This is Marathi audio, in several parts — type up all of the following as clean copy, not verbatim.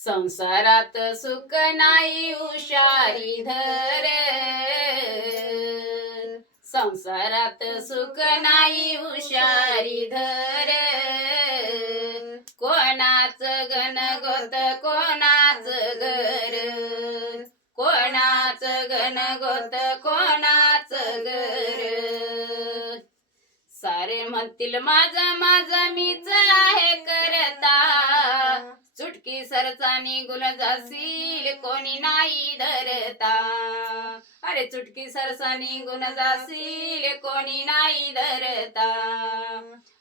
संसारात सुख नाही हुशारी धर, संसारात सुख नाही हुशारी धर, कोणाच गणगोत कोणाच घर, कोणाच गणगोत कोणाच घर. सारे म्हणतील माझा माझा मीच आहे करता, चुटकी सरचा निघून जाशील कोणी नाही धरता. अरे चुटकी सरसा निघून जाशील कोणी नाही धरता.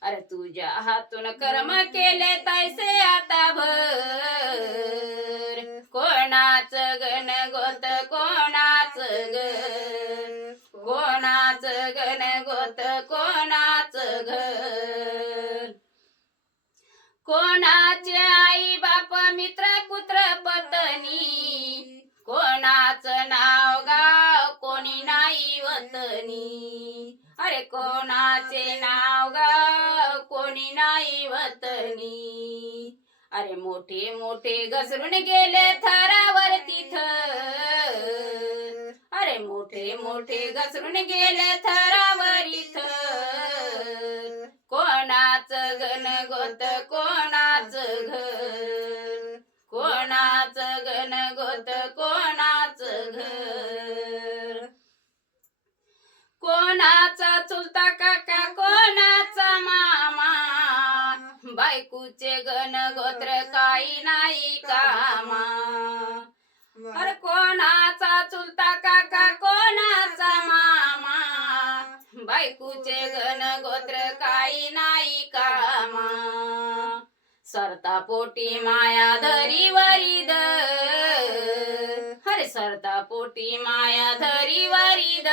अरे तुझ्या हातून कर्म केले तैसे आता भर, कोणाच गणगोत कोणाच घर, कोणाच गणगोत कोणाच घर. कोणाचे आई बाप मित्र पुत्र पत्नी, कोणाच नाव गाव कोणी नाही वतनी. अरे कोणाचे नाव गाव कोणी नाही वतनी. अरे मोठे मोठे घसरून गेले थरावर तिथं, अरे मोठे मोठे घसरून गेले थरावर इथं, कोणाच गणगोत कोणाच घर, कोणाच गणगोत कोणाच घर. कोणाचा चुलता काका कोणाचा मामा, बायकूचे गणगोत्र काही नाही कामा. अरे कोणाचा चुलता काका कोणाचा मामा, बायकूचे गणगोत्र काही नाही कामा. सरता पोटी माया धरी वरीद, अरे सरता पोटी माया धरी वरीद,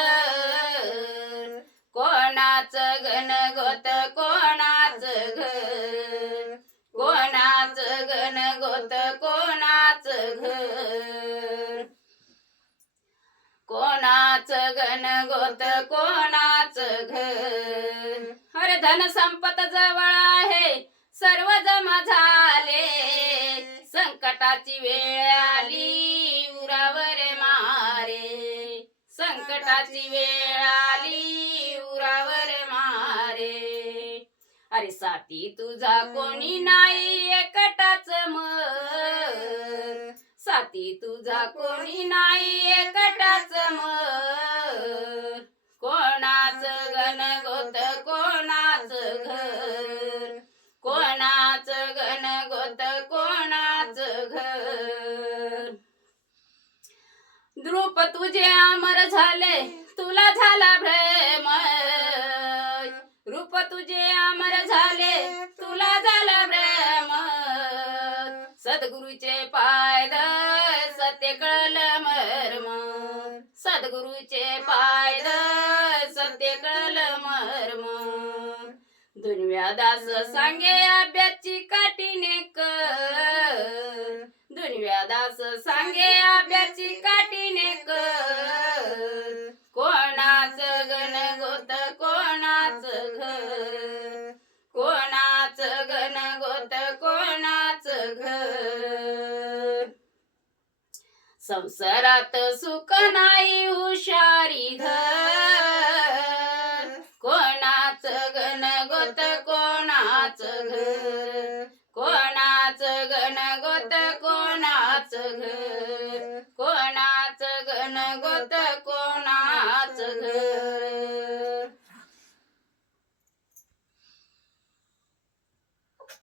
कोणाच गणगोत कोणाच घर, कोणाच गणगोत कोणाच घर, कोणाच गणगोत कोणाच घर. अरे धन संपत जवळ आहे सर्व जमा झाले, संकटाची वेळ आली उरावर मारे, संकटाची वेळ आली उरावर मारे. अरे साथी तुझा कोणी नाही एकटाच मर, साथी तुझा कोणी नाही एकटाच मर, कोणाच गणगोत कोणाच घर, कोणाच गणगोत कोणाच घर. द्रुप तुझे अमर झाले तुला झाला भ्रम, रूप तुझे अमर झाले तुला झाला भ्रम. सद्गुरूचे पाय धर सत्य कळलं मर्म, सद्गुरूचे पाय धर सत्य कळलं मर्म. दुर्व्यादास सांगे अभ्याची काठीने कर, दुर्व्यादास सांगे अभ्याची काठीने कर, कोणाच गणगोत कोणाच घर, कोणाच गणगोत कोणाच घर. संसारात सुख नाही हुशारी धर, कोणाच गणगोत कोणाच घर, कोणाच गणगोत कोणाच घर.